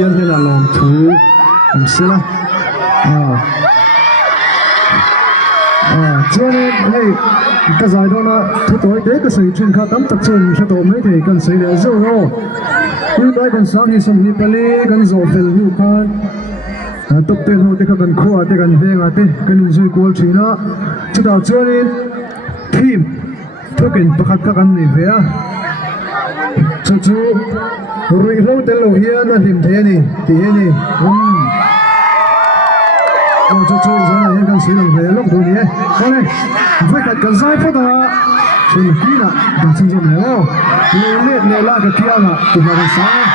Yan din along to sila. Cho nên hey, cái giải đó là thu tối đấy cái sự truyền khá tấm tập trung cho tổ mấy thì cần sự để dấu rồi. Như đây cần sáng thì sống đi pali cần dấu phèn như khan. Tập tên hồ thì cần khoa thì cần về ngã thì cần duy cố chỉ nó. Cho đó cho nên team tôi cần bắt các anh này về à. Chú rồi lâu tên lâu hiền là hiểm thế này thì này. Chú giờ này hiện cần sử dụng về lúc thôi nhé. Con này phải cắt cái dây phốt à. Chú này kỹ là đang sử dụng này không? Nếu là cái kia là thì vào sáng.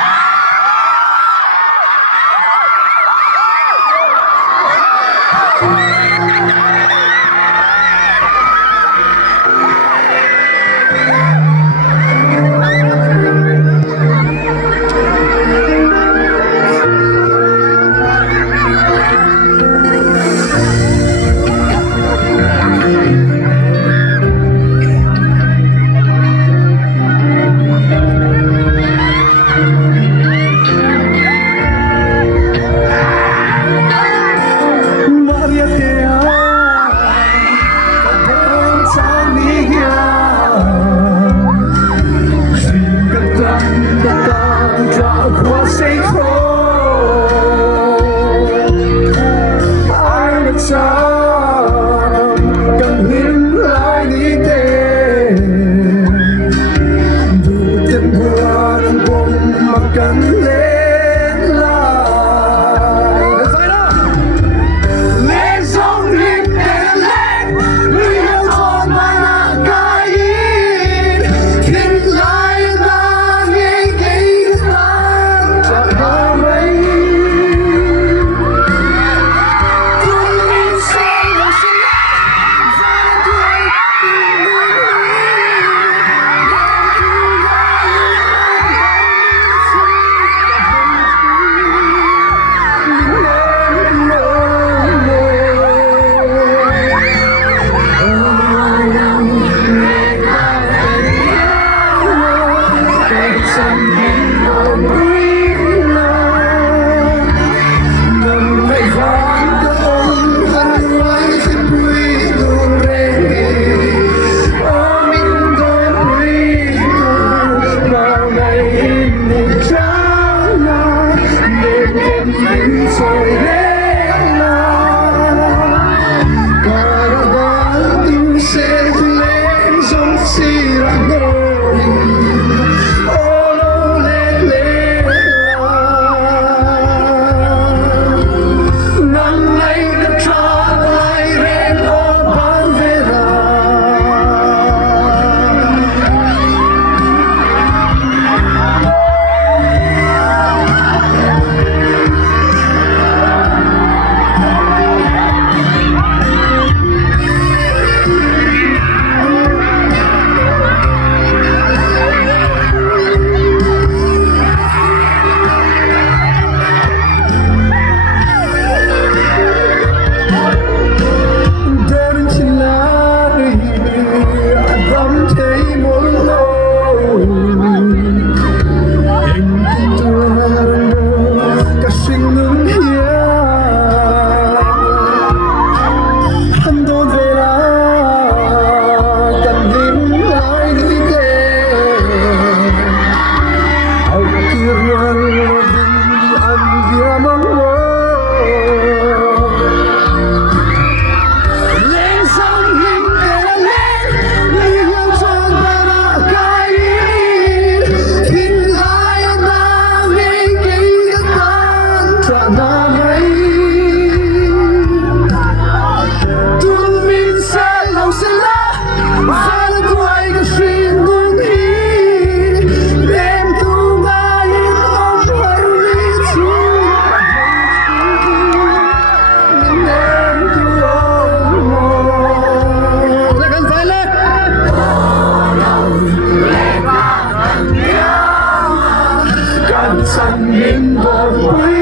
xanh những bờ quý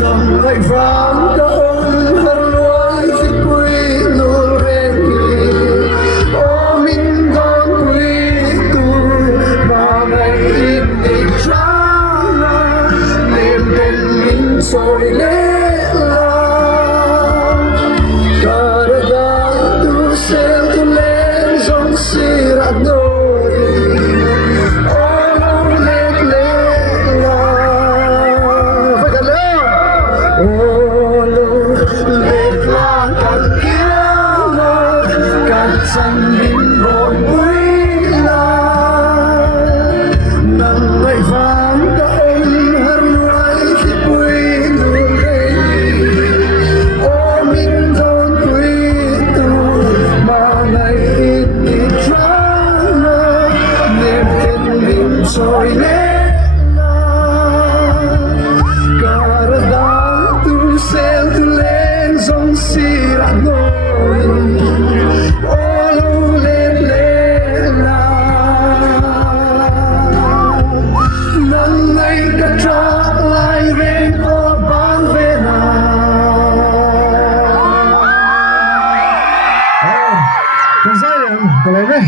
lòng lại vang cơn hân hoan khi quý luôn rengi o mình con quý tu mà ngày in đi soi lệ lòng Karada tu sel tu lên dòng sirat nori Oh lệ lệ lòng Phải thật lên Oh lệ lòng càng kia một càng xanh linh hồn quý lòng nắng ngày vàng đã ôm hân hoài khi quý luôn đây ô minh thôn quý tu mà ngày ít ít drama niềm tin mình trôi lên Karada tu sel tu lên dòng sirat nori Oh lên lên nắng ngày cả trả lại về có bán về nào Kan saya, kalau ini